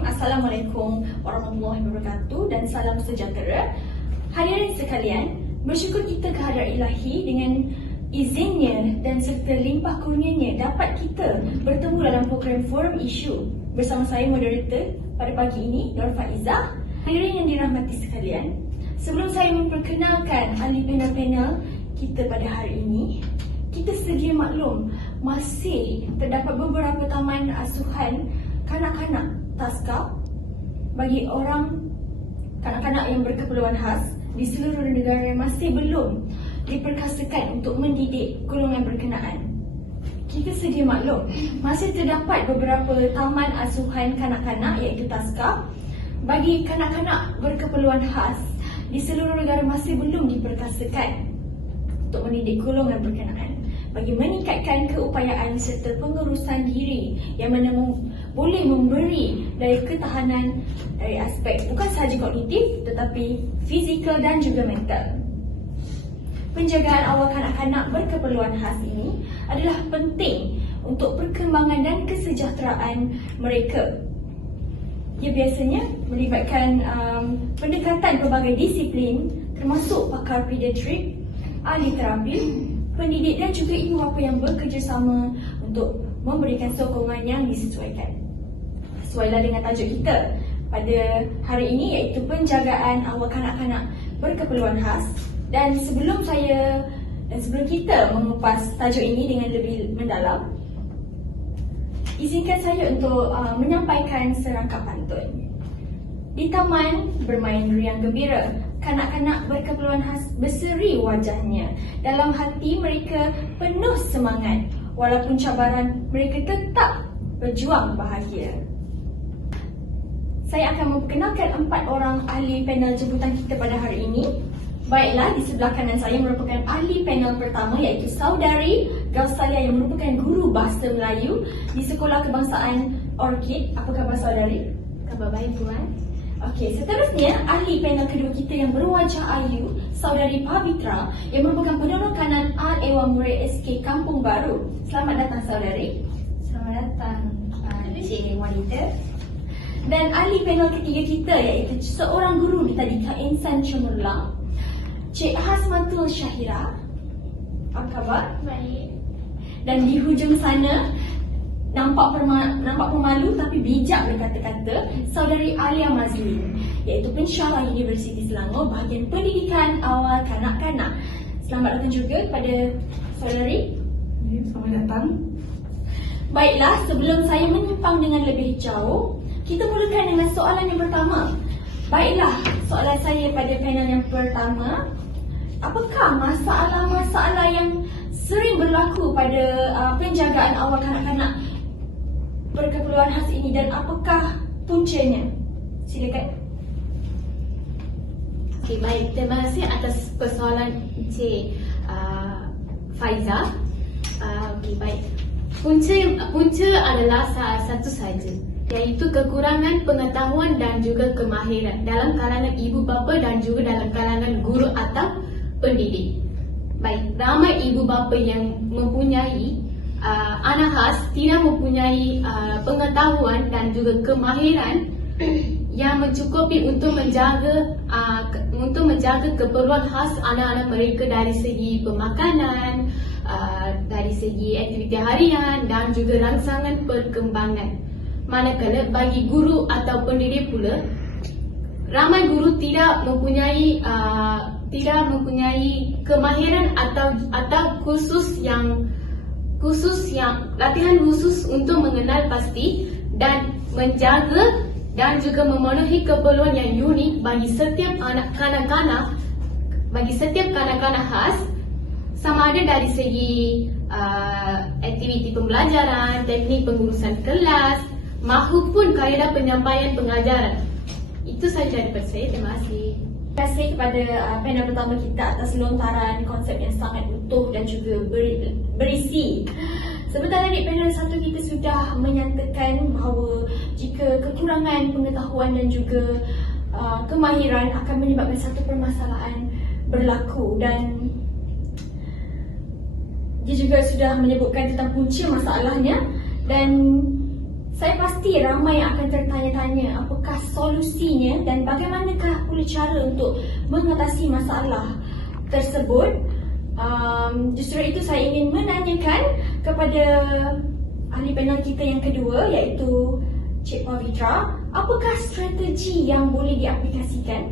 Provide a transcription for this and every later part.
Bismillahirrahmanirrahim. Assalamualaikum warahmatullahi wabarakatuh dan salam sejahtera. Hadirin sekalian, bersyukur kita kehadrat ilahi dengan izinnya dan serta limpah kurnianya dapat kita bertemu dalam program Forum Isu bersama saya moderator pada pagi ini, Nur Faizah. Hadirin yang dirahmati sekalian, sebelum saya memperkenalkan ahli panel-panel kita pada hari ini, kita sedia maklum masih terdapat beberapa taman asuhan kanak-kanak TASKA bagi orang kanak-kanak yang berkeperluan khas di seluruh negara yang masih belum diperkasakan untuk mendidik golongan berkenaan. Kita sedia maklum masih terdapat beberapa taman asuhan kanak-kanak iaitu TASKA bagi kanak-kanak berkeperluan khas di seluruh negara masih belum diperkasakan untuk mendidik golongan berkenaan bagi meningkatkan keupayaan serta pengurusan diri yang mana boleh memberi dari ketahanan dari aspek bukan sahaja kognitif tetapi fizikal dan juga mental. Penjagaan awal kanak-kanak berkeperluan khas ini adalah penting untuk perkembangan dan kesejahteraan mereka. Ia biasanya melibatkan pendekatan pelbagai disiplin termasuk pakar pediatrik, ahli terapi, pendidik dan juga ibu bapa yang bekerjasama untuk memberikan sokongan yang disesuaikan. Sesuailah dengan tajuk kita pada hari ini iaitu penjagaan awal kanak-kanak berkeperluan khas. Dan sebelum kita mengupas tajuk ini dengan lebih mendalam, izinkan saya untuk menyampaikan serangkap pantun. Di taman bermain riang gembira, kanak-kanak berkeperluan khas berseri wajahnya. Dalam hati mereka penuh semangat, walaupun cabaran mereka tetap berjuang bahagia. Saya akan memperkenalkan 4 orang ahli panel jemputan kita pada hari ini. Baiklah, di sebelah kanan saya merupakan ahli panel pertama iaitu Saudari Gausalia yang merupakan guru bahasa Melayu di Sekolah Kebangsaan Orchid. Apa khabar Saudari? Khabar baik Tuan. Okey, seterusnya ahli panel kedua kita yang berwajah ayu, Saudari Pavitra yang merupakan penolong kanan Art Ewa Murid SK Kampung Baru. Selamat datang Saudari. Selamat datang Cik Wanita. Dan ahli panel ketiga kita iaitu seorang guru di Tadika Insan Cemerlang, Cik Hasmatul Syahira. Apa khabar? Baik. Dan di hujung sana nampak pemalu tapi bijak berkata-kata, Saudari Alia Mazlin iaitu pensyarah Universiti Selangor bahagian pendidikan awal kanak-kanak. Selamat datang juga kepada Saudari. Selamat datang. Baiklah, sebelum saya menyimpang dengan lebih jauh, kita mulakan dengan soalan yang pertama. Baiklah, soalan saya pada panel yang pertama, apakah masalah-masalah yang sering berlaku pada penjagaan awal kanak-kanak berkeperluan khas ini dan apakah puncanya? Silakan. Okey, baik. Terima kasih atas persoalan Cik Faizah. Okey, baik. Punca adalah salah satu saja, iaitu kekurangan pengetahuan dan juga kemahiran dalam kalangan ibu bapa dan juga dalam kalangan guru atau pendidik. Baik, ramai ibu bapa yang mempunyai anak khas tidak mempunyai pengetahuan dan juga kemahiran yang mencukupi untuk menjaga keperluan khas anak-anak mereka dari segi pemakanan, dari segi aktiviti harian dan juga rangsangan perkembangan. Manakala bagi guru atau pendidik pula, ramai guru tidak mempunyai kemahiran atau latihan khusus untuk mengenal pasti dan menjaga dan juga memenuhi keperluan yang unik bagi setiap kanak-kanak khas, sama ada dari segi aktiviti pembelajaran, teknik pengurusan kelas maupun kaedah penyampaian pengajaran. Itu sahaja daripada saya. Terima kasih. Terima kasih kepada panel pertama kita atas lontaran konsep yang sangat utuh dan juga berisi. Sebentar tadi panel satu kita sudah menyatakan bahawa jika kekurangan pengetahuan dan juga kemahiran akan menyebabkan satu permasalahan berlaku, dan dia juga sudah menyebutkan tentang punca masalahnya. Dan Saya pasti ramai yang akan tertanya-tanya apakah solusinya dan bagaimanakah pula cara untuk mengatasi masalah tersebut. Justru itu saya ingin menanyakan kepada ahli panel kita yang kedua, iaitu Cik Pavitra, apakah strategi yang boleh diaplikasikan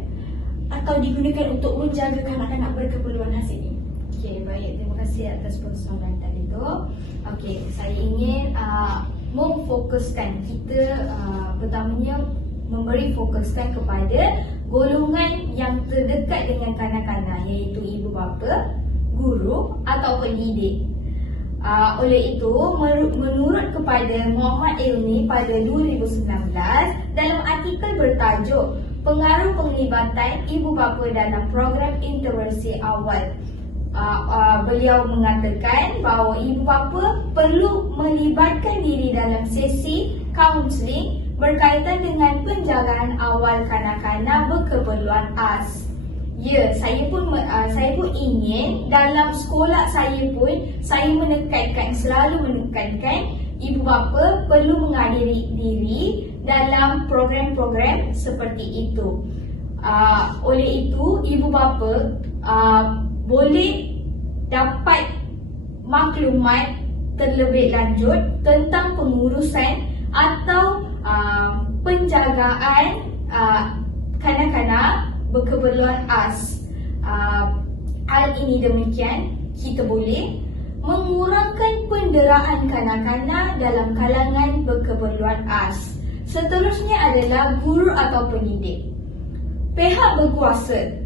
atau digunakan untuk menjaga kanak-kanak berkeperluan khas ini? Okey, baik. Terima kasih atas persoalan tadi tu. Okey, saya ingin memfokuskan kita pertamanya memberi fokuskan kepada golongan yang terdekat dengan kanak-kanak, iaitu ibu bapa, guru atau pendidik. Oleh itu, menurut kepada Muhammad Ilmi pada 2019 dalam artikel bertajuk Pengaruh Penglibatan Ibu Bapa dalam Program Intervensi Awal, beliau mengatakan bahawa ibu bapa perlu melibatkan diri dalam sesi kaunseling berkaitan dengan penjagaan awal kanak-kanak berkeperluan khas. Ya, saya pun ingin dalam sekolah saya pun saya selalu menekankan ibu bapa perlu menghadiri diri dalam program-program seperti itu. Oleh itu, ibu bapa boleh dapat maklumat terlebih lanjut tentang pengurusan atau penjagaan kanak-kanak berkeperluan khas. Hal ini demikian, kita boleh mengurangkan penderaan kanak-kanak dalam kalangan berkeperluan khas. Seterusnya adalah guru atau pendidik. Pihak berkuasa,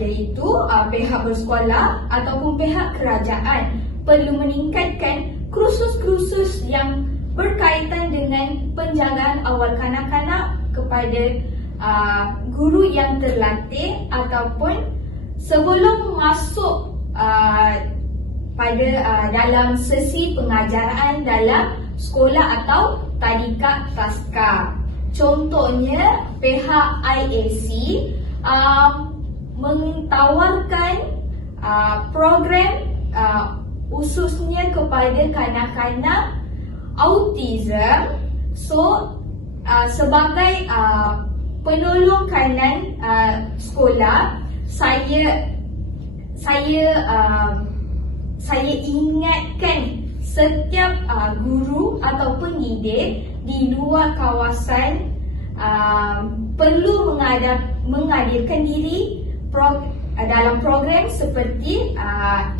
iaitu pihak bersekolah ataupun pihak kerajaan perlu meningkatkan kursus-kursus yang berkaitan dengan penjagaan awal kanak-kanak kepada guru yang terlatih ataupun sebelum masuk pada dalam sesi pengajaran dalam sekolah atau tadika taska. Contohnya, pihak IAC mentawarkan program khususnya kepada kanak-kanak autism. Sebagai penolong kanan sekolah, saya ingatkan setiap guru atau pendidik di luar kawasan perlu menghadirkan diri dalam program seperti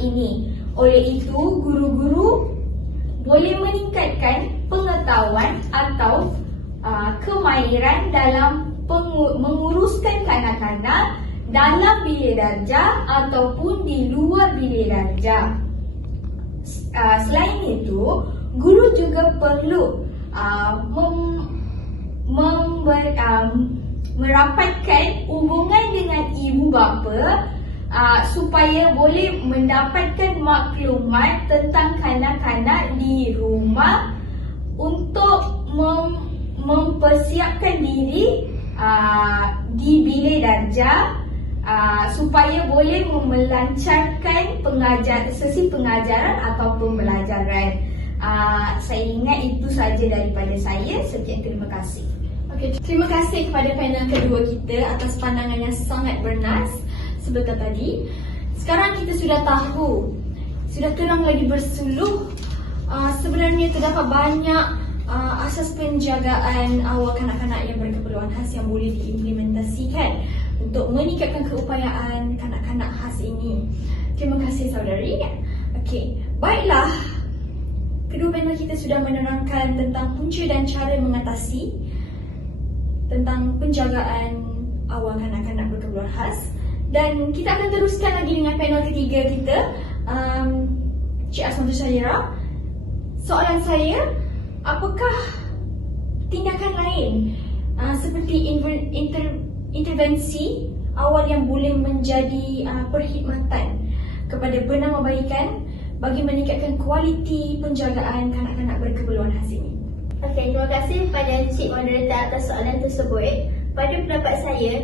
ini. Oleh itu, guru-guru boleh meningkatkan pengetahuan atau kemahiran dalam menguruskan kanak-kanak dalam bilik darjah ataupun di luar bilik darjah. Selain itu, guru juga perlu merapatkan hubungan dengan ibu bapa supaya boleh mendapatkan maklumat tentang kanak-kanak di rumah untuk mempersiapkan diri di bilik darjah supaya boleh melancarkan sesi pengajaran atau pembelajaran. Saya ingat itu saja daripada saya. Sekian, terima kasih. Okey, terima kasih kepada panel kedua kita atas pandangan yang sangat bernas sebentar tadi. Sekarang kita sudah tahu, sudah terang lagi bersuluh sebenarnya terdapat banyak asas penjagaan awal kanak-kanak yang berkeperluan khas yang boleh diimplementasikan untuk meningkatkan keupayaan kanak-kanak khas ini. Terima kasih saudari. Okey, baiklah. Kedua panel kita sudah menerangkan tentang punca dan cara mengatasi tentang penjagaan awal kanak-kanak berkeperluan khas, dan kita akan teruskan lagi dengan panel ketiga kita, Cik Asmantul Syahira. Soalan saya, apakah tindakan lain seperti intervensi awal yang boleh menjadi perkhidmatan kepada penambahbaikan bagi meningkatkan kualiti penjagaan kanak-kanak berkeperluan khas ini? Okey, terima kasih kepada Cik Moderator atas soalan tersebut. Pada pendapat saya,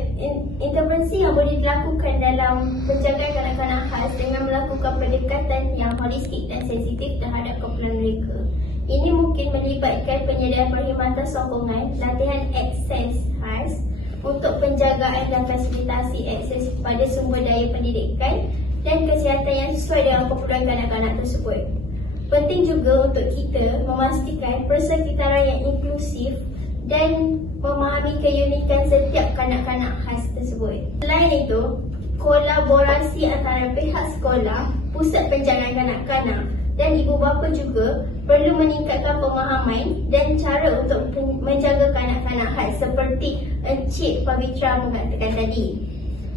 intervensi yang boleh dilakukan dalam penjagaan kanak-kanak khas dengan melakukan pendekatan yang holistik dan sensitif terhadap keperluan mereka. Ini mungkin melibatkan penyediaan perkhidmatan sokongan, latihan akses khas untuk penjagaan dan fasilitasi akses kepada sumber daya pendidikan dan kesihatan yang sesuai dengan keperluan kanak-kanak tersebut. Penting juga untuk kita memastikan persekitaran yang inklusif dan memahami keunikan setiap kanak-kanak khas tersebut. Selain itu, kolaborasi antara pihak sekolah, pusat penjagaan kanak-kanak dan ibu bapa juga perlu meningkatkan pemahaman dan cara untuk menjaga kanak-kanak khas seperti Encik Pavitra mengatakan tadi.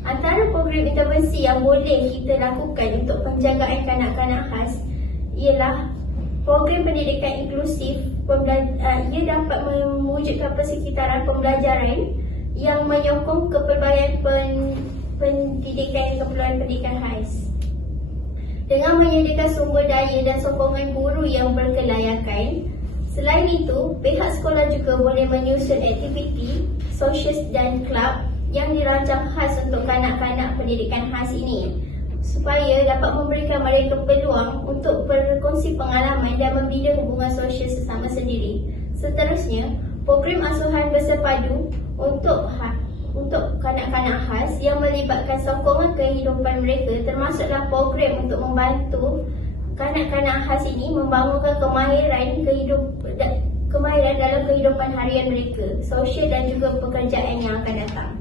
Antara program intervensi yang boleh kita lakukan untuk penjagaan kanak-kanak khas ialah program pendidikan inklusif. Ia dapat mewujudkan persekitaran pembelajaran yang menyokong kepelbagaian pendidikan keperluan pendidikan khas. Dengan menyediakan sumber daya dan sokongan guru yang berkelayakan. Selain itu, pihak sekolah juga boleh menyusun aktiviti, sosial dan kelab yang dirancang khas untuk kanak-kanak pendidikan khas ini supaya dapat memberikan mereka peluang untuk berkongsi pengalaman dan membina hubungan sosial sesama sendiri. Seterusnya, program asuhan bersepadu untuk kanak-kanak khas yang melibatkan sokongan kehidupan mereka termasuklah program untuk membantu kanak-kanak khas ini membangunkan kemahiran dalam kehidupan harian mereka, sosial dan juga pekerjaan yang akan datang.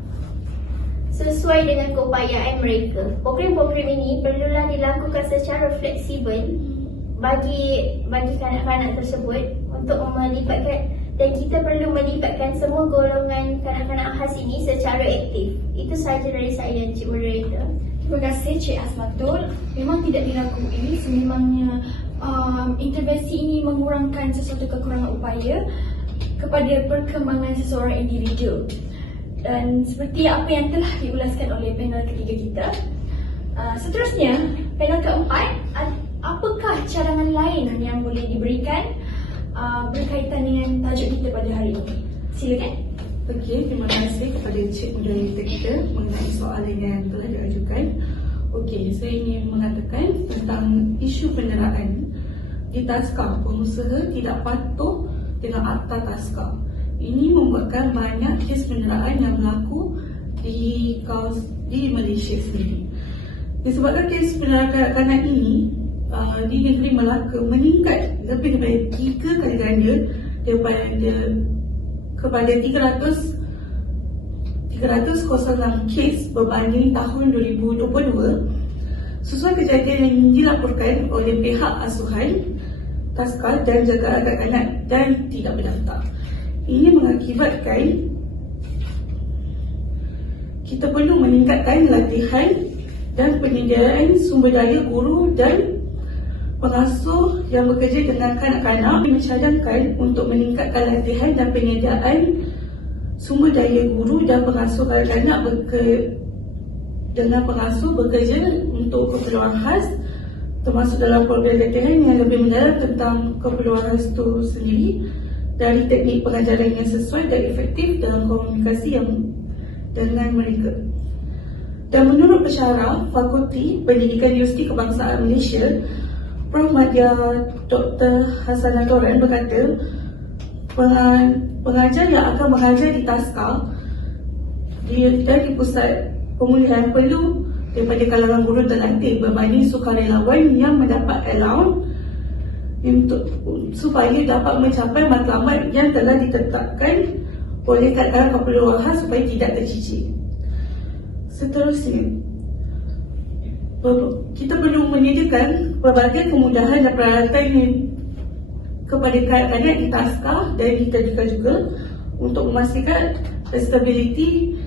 Sesuai dengan keupayaan mereka, program-program ini perlulah dilakukan secara fleksibel bagi kanak-kanak tersebut untuk melibatkan, dan kita perlu melibatkan semua golongan kanak-kanak khas ini secara aktif. Itu sahaja dari saya, Encik Moderator. Terima kasih Cik Asmatul. Memang tidak diragui sememangnya intervensi ini mengurangkan sesuatu kekurangan upaya kepada perkembangan seseorang individu. Dan seperti apa yang telah diulaskan oleh panel ketiga kita, seterusnya panel keempat, apakah cadangan lain yang boleh diberikan berkaitan dengan tajuk kita pada hari ini? Silakan. Okey, terima kasih kepada Encik Moderator kita mengenai soalan yang telah diajukan. Okey, saya ingin mengatakan tentang isu penderaan di taska. Pengusaha tidak patuh dengan akta taska. Ini membuatkan banyak kes penderaan yang berlaku di Malaysia sendiri. Disebabkan kes penderaan kanak-kanak ini di negeri Melaka meningkat lebih daripada 3 kali ganda kepada 306 kes berbanding tahun 2022 sesuai kejadian yang dilaporkan oleh pihak asuhan, taska dan jaga anak-anak dan tidak berdaftar. Ini mengakibatkan kita perlu meningkatkan latihan dan penyediaan sumber daya guru dan pengasuh yang bekerja dengan kanak-kanak. Mencadangkan untuk meningkatkan latihan dan penyediaan sumber daya guru dan pengasuh kanak-kanak dengan pengasuh bekerja untuk keperluan khas, termasuk dalam program latihan yang lebih mendalam tentang keperluan khas itu sendiri, dari teknik pengajaran yang sesuai dan efektif dalam komunikasi yang dengan mereka. Dan menurut pensyarah Fakulti Pendidikan Universiti Kebangsaan Malaysia, Prof. Madya Dr. Hassanah Toran berkata, pengajar yang akan mengajar di taska dan di pusat pemulihan perlu daripada kalangan guru terlatih berbanding sukarelawan yang mendapat allowance supaya dapat mencapai matlamat yang telah ditetapkan oleh kalangan keperluan khas supaya tidak tercicir. Seterusnya, kita perlu menyediakan pelbagai kemudahan dan peralatan kepada kanak-kanak di taska dan di tadika juga untuk memastikan stability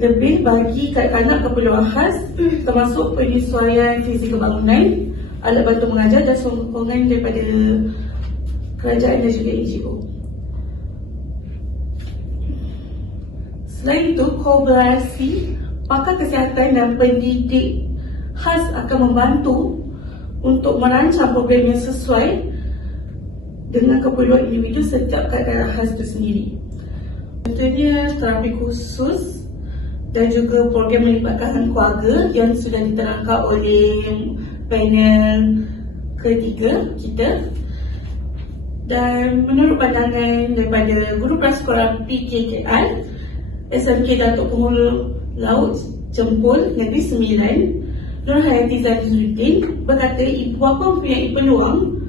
lebih bagi kanak-kanak keperluan khas, termasuk penyesuaian fizikal bangunan, alat bantu mengajar dan sokongan daripada kerajaan dan juga NGO. Selain itu, kolaborasi pakar kesihatan dan pendidik khas akan membantu untuk merancang program yang sesuai dengan keperluan individu setiap kanak-kanak khas itu sendiri. Contohnya terapi khusus dan juga program melibatkan keluarga yang sudah diterangkan oleh panel ketiga kita, Dan menurut pandangan daripada Guru Prasekolah PKKI SMK Datuk Penghulu Laut Jempol Negeri Sembilan, Nur Hayati Zalizuddin berkata ibu bapa mempunyai peluang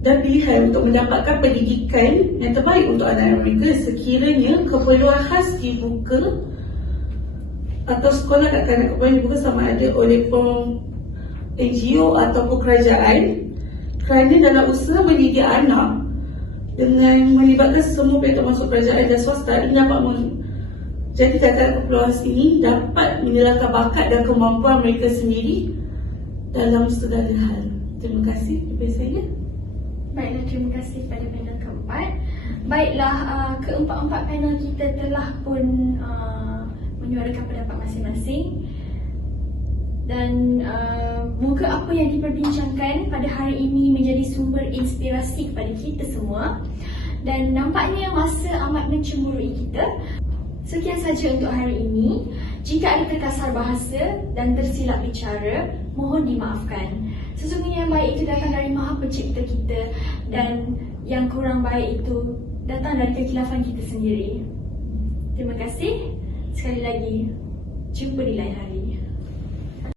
dan pilihan untuk mendapatkan pendidikan yang terbaik untuk anak-anak mereka sekiranya keperluan khas dibuka atau sekolah kanak-kanak keperluan dibuka sama ada oleh forum NGO ataupun kerajaan, kerana dalam usaha mendidik anak dengan melibatkan semua pihak termasuk kerajaan dan swasta, ini dapat jadi kakak keperluan ini dapat menyerahkan bakat dan kemampuan mereka sendiri dalam segala hal. Terima kasih daripada saya. Baiklah, terima kasih kepada panel keempat. Baiklah, keempat-empat panel kita telah pun menyuarakan pendapat masing-masing. Dan moga apa yang diperbincangkan pada hari ini menjadi sumber inspirasi kepada kita semua. Dan nampaknya masa amat mencemburui kita. Sekian saja untuk hari ini. Jika ada terkasar bahasa dan tersilap bicara, mohon dimaafkan. Sesungguhnya yang baik itu datang dari Maha Pencipta kita dan yang kurang baik itu datang dari kekhilafan kita sendiri. Terima kasih. Sekali lagi, jumpa di lain hari.